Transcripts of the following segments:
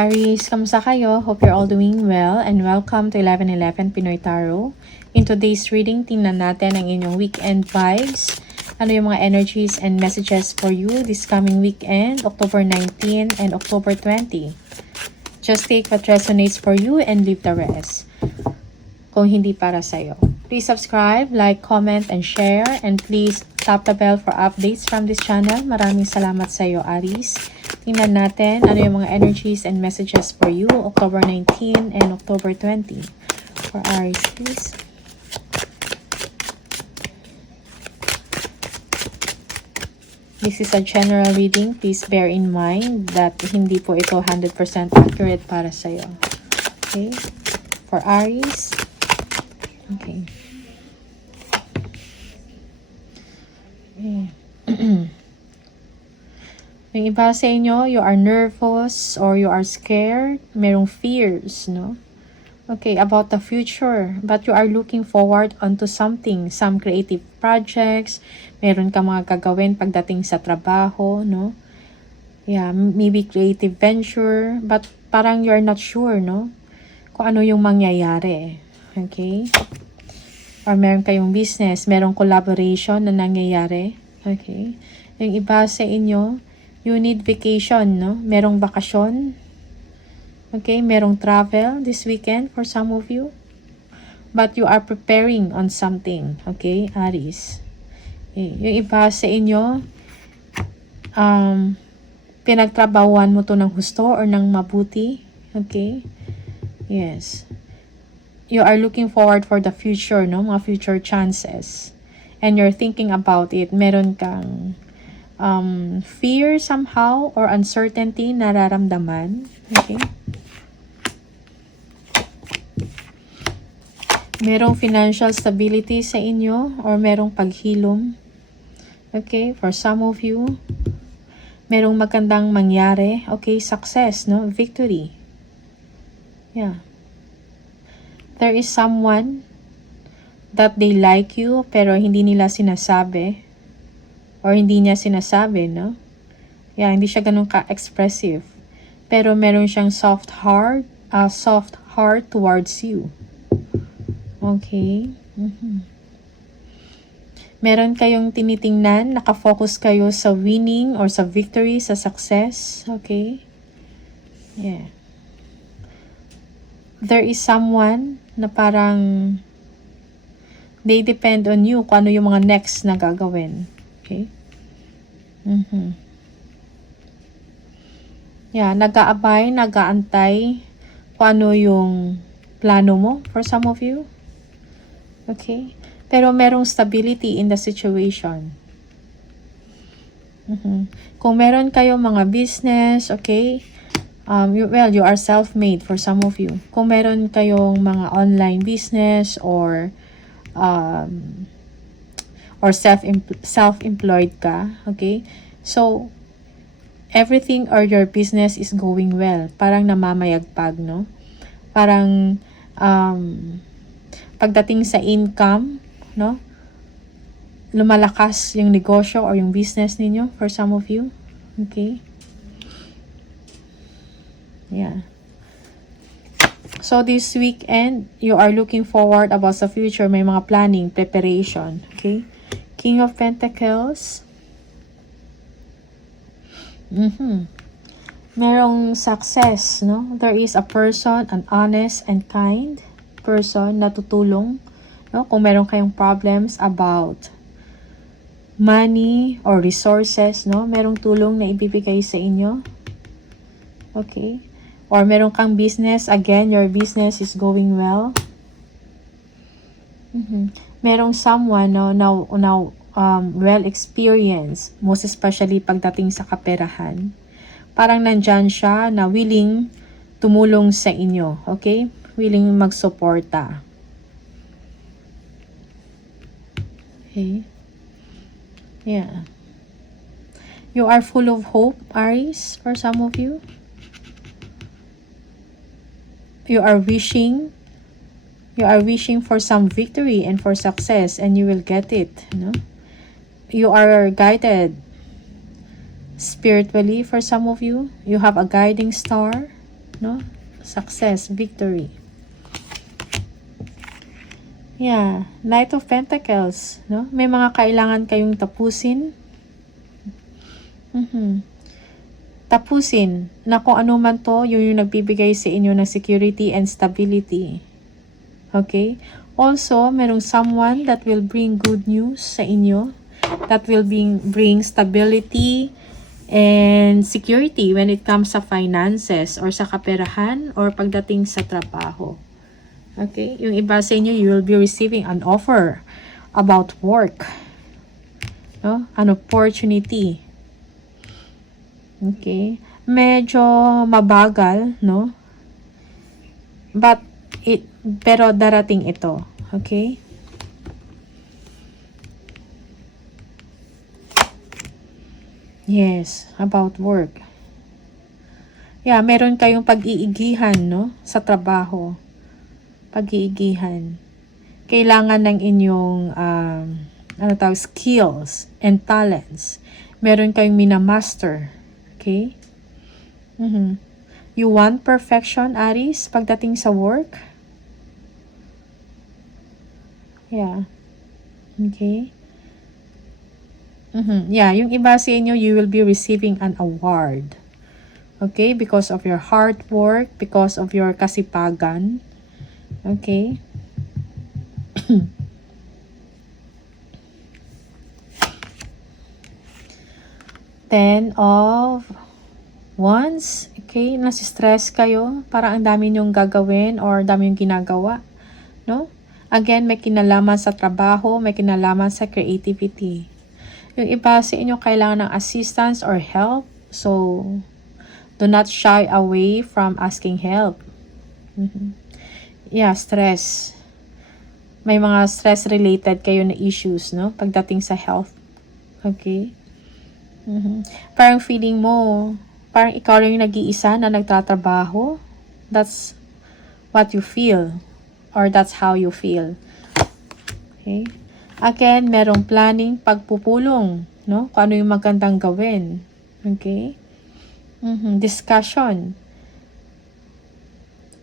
Aries, kamusta kayo? Hope you're all doing well and welcome to 11/11 Pinoy Tarot. In today's reading, tingnan natin ang inyong weekend vibes. Ano yung mga energies and messages for you this coming weekend, October 19 and October 20. Just take what resonates for you and leave the rest. Kung hindi para sa'yo. Please subscribe, like, comment, and share. And please tap the bell for updates from this channel. Maraming salamat sa'yo, Aries. Tingnan natin ano yung mga energies and messages for you, October 19 and October 20. For Aries, please. This is a general reading. Please bear in mind that hindi po ito 100% accurate para sa'yo. Okay? For Aries. Okay. Yung iba sa inyo, you are nervous or you are scared. Merong fears, no? Okay, about the future. But you are looking forward onto something. Some creative projects. Meron ka mga gagawin pagdating sa trabaho, no? Yeah, maybe creative venture. But parang you are not sure, no? Kung ano yung mangyayari. Okay? Or meron kayong business. Merong collaboration na nangyayari. Okay? Yung iba sa inyo, you need vacation, no? Merong bakasyon. Okay? Merong travel this weekend for some of you. But you are preparing on something. Okay? Aries. Okay. Yung iba sa inyo, pinagtrabahuan mo to ng husto or ng mabuti. Okay? Yes. You are looking forward for the future, no? Mga future chances. And you're thinking about it. Meron kang fear somehow or uncertainty nararamdaman. Okay? Merong financial stability sa inyo or merong paghilom. Okay? For some of you, merong magandang mangyari. Okay? Success, no? Victory. Yeah. There is someone that they like you pero hindi nila sinasabi. Or hindi niya sinasabi, no? Yeah, hindi siya ganun ka-expressive. Pero meron siyang soft heart towards you. Okay? Meron kayong tinitingnan, nakafocus kayo sa winning or sa victory, sa success. Okay? Yeah. There is someone na parang they depend on you kung ano yung mga next na gagawin. Okay? Yeah, nag-aabay, nag-aantay kung ano yung plano mo for some of you. Okay? Pero merong stability in the situation. Kung meron kayong mga business, okay? You are self-made for some of you. Kung meron kayong mga online business or self-employed ka, okay? So, everything or your business is going well. Parang namamayagpag, no? Parang, pagdating sa income, no? Lumalakas yung negosyo or yung business ninyo for some of you. Okay? Yeah. So, this weekend, you are looking forward about the future. May mga planning, preparation. Okay? King of Pentacles. Merong success, no? There is a person, an honest and kind person na tutulong, no? Kung meron kayong problems about money or resources, no? Merong tulong na ibibigay sa inyo. Okay? Or meron kang business, again, your business is going well. Merong someone, no, now well experienced, most especially pagdating sa kaperahan. Parang nandyan siya na willing tumulong sa inyo. Okay? Willing magsuporta. Okay? Yeah. You are full of hope, Aries, for some of you. You are wishing for some victory and for success, and you will get it, no? You are guided spiritually for some of you. You have a guiding star. no? Success, victory. Yeah, Knight of Pentacles, no? May mga kailangan kayong tapusin. Tapusin na kung ano man to, yung nagbibigay sa inyo ng security and stability. Okay? Also, merong someone that will bring good news sa inyo, that will bring stability and security when it comes sa finances or sa kaperahan or pagdating sa trabaho. Okay? Yung iba sa inyo, you will be receiving an offer about work. No? An opportunity. Okay? Medyo mabagal, no? Pero darating ito. Okay? Yes, about work. Yeah, meron kayong pag-iigihan, no? Sa trabaho. Pag-iigihan. Kailangan ng inyong skills and talents. Meron kayong minamaster. Okay? You want perfection, Aries, pagdating sa work? Yeah. Okay? Yeah, yung iba sa inyo, you will be receiving an award. Okay? Because of your hard work, because of your kasipagan. Okay? Ten of Wands. Okay? Nasi-stress kayo. Parang ang dami nyong gagawin or dami yung ginagawa. No? Again, may kinalaman sa trabaho, may kinalaman sa creativity. Yung iba sa inyo kailangan ng assistance or help. So, do not shy away from asking help. Yeah, stress. May mga stress-related kayo na issues, no? Pagdating sa health. Okay? Parang feeling mo, parang ikaw lang yung nag-iisa na nagtatrabaho. That's what you feel. Or that's how you feel. Okay? Again, merong planning, pagpupulong, no? Kung ano yung magandang gawin. Okay? Discussion.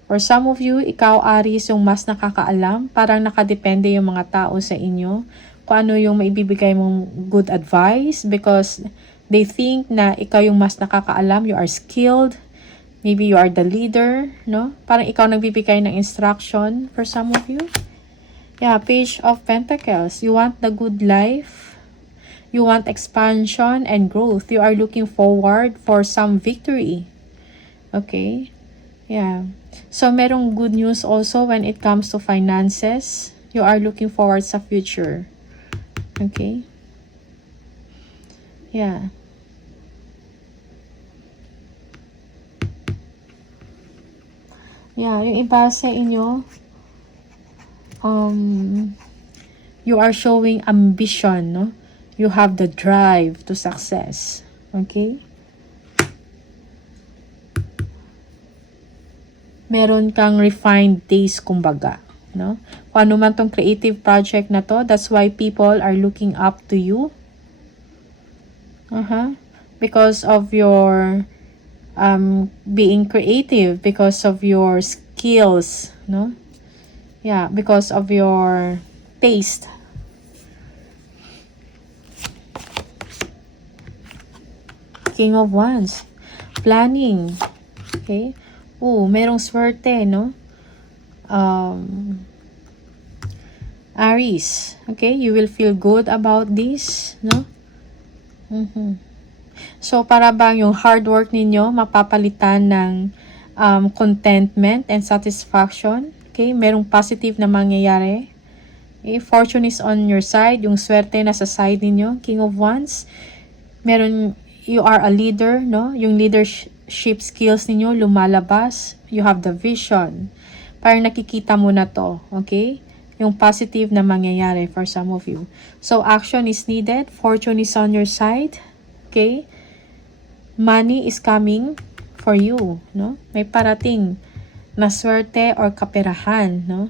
For some of you, ikaw, Aries, yung mas nakakaalam. Parang nakadepende yung mga tao sa inyo. Kung ano yung maibibigay mong good advice because they think na ikaw yung mas nakakaalam. You are skilled. Maybe you are the leader, no? Parang ikaw nagbibigay ng instruction for some of you. Yeah, Page of Pentacles. You want the good life. You want expansion and growth. You are looking forward for some victory. Okay? Yeah. So, merong good news also when it comes to finances. You are looking forward sa future. Okay? Yeah. Yeah, yung iba sa inyo, you are showing ambition, no? You have the drive to success. Okay? Meron kang refined taste, kumbaga, no? Kung ano man tong creative project na to, that's why people are looking up to you. Because of your being creative, because of your skills, no? Yeah, because of your taste. King of Wands. Planning. Okay? Merong swerte, no? Aries. Okay? You will feel good about this, no? So, para bang yung hard work ninyo mapapalitan ng contentment and satisfaction. Okay? Merong positive na mangyayari. Okay? Fortune is on your side. Yung swerte na sa side ninyo. King of Wands. You are a leader, no? Yung leadership skills ninyo lumalabas. You have the vision. Parang nakikita mo na to. Okay? Yung positive na mangyayari for some of you. So, action is needed. Fortune is on your side. Okay? Money is coming for you, no? May parating na swerte or kaperahan, no?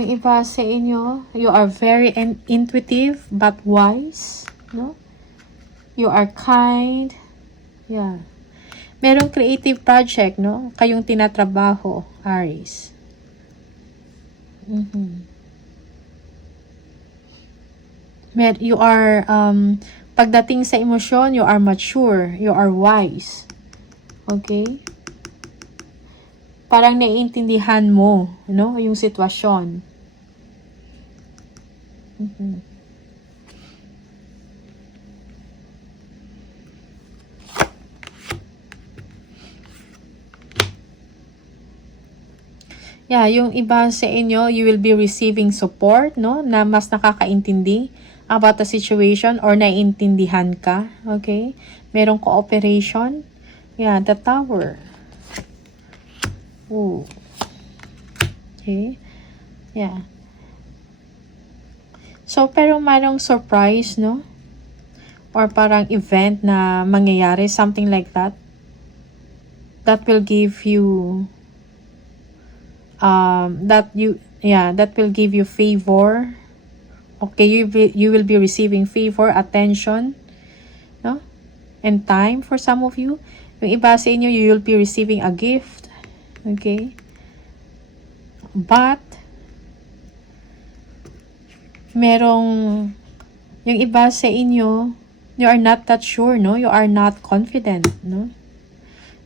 Yung iba sa inyo, you are very intuitive but wise, no? You are kind. Yeah. Merong creative project, no? Kayong tinatrabaho, Aries. You are, pagdating sa emosyon, you are mature. You are wise. Okay? Parang naiintindihan mo, no? Yung sitwasyon. Yeah, yung iba sa inyo, you will be receiving support, no? Na mas nakakaintindi about the situation or naiintindihan ka. Okay? Merong cooperation. Yeah, the Tower. Ooh. Okay? Yeah. So, pero merong surprise, no? Or parang event na mangyayari, something like that. That will give you that will give you favor. Okay, you will be receiving favor, attention, no? And time for some of you. Yung iba sa inyo, you will be receiving a gift. Okay? But merong yung iba sa inyo, you are not that sure, no? You are not confident, no?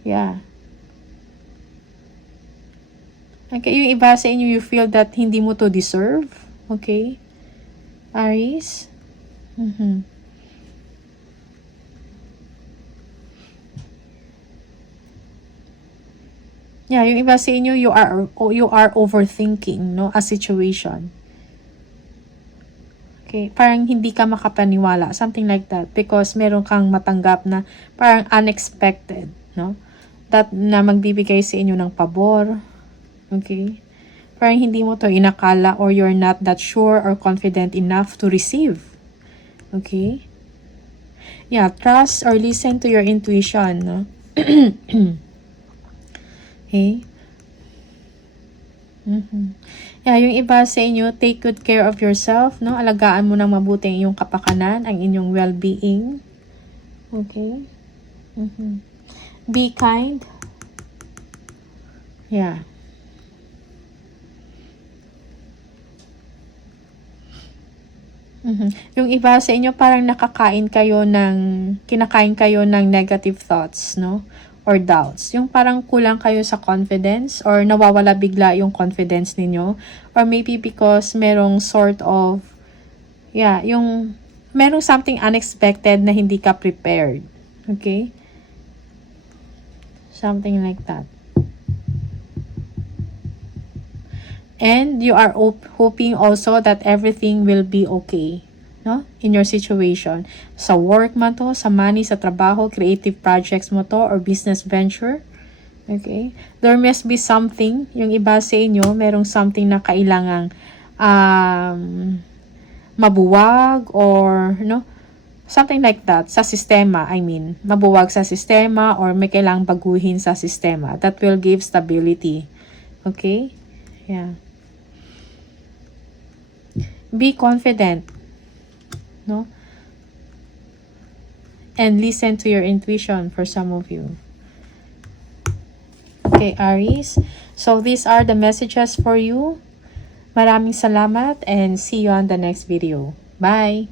Yeah. Okay, yung iba sa inyo, you feel that hindi mo to deserve. Okay? Aries? Yeah, yung iba sa inyo, you are overthinking, no? A situation. Okay, parang hindi ka makapaniwala, something like that, because meron kang matanggap na parang unexpected, no? That na magbibigay sa inyo ng pabor. Okay? Parang hindi mo to inakala or you're not that sure or confident enough to receive. Okay? Yeah, trust or listen to your intuition, no? Okay? Yeah, yung iba sa inyo, take good care of yourself, no? Alagaan mo ng mabuti ang iyong kapakanan, ang inyong well-being. Okay? Be kind. Yeah. Yung iba sa inyo, parang kinakain kayo ng negative thoughts, no? Or doubts. Yung parang kulang kayo sa confidence or nawawala bigla yung confidence ninyo. Or maybe because merong sort of, yung merong something unexpected na hindi ka prepared. Okay? Something like that. And you are hoping also that everything will be okay, no? In your situation. Sa work mo to, sa money, sa trabaho, creative projects mo to, or business venture. Okay? There must be something, yung iba sa inyo, merong something na kailangang mabuwag or, no? Something like that. Sa sistema, mabuwag sa sistema or may kailangang baguhin sa sistema. That will give stability. Okay? Yeah. Be confident, no? And listen to your intuition for some of you. Okay, Aries. So these are the messages for you. Maraming salamat and see you on the next video. Bye!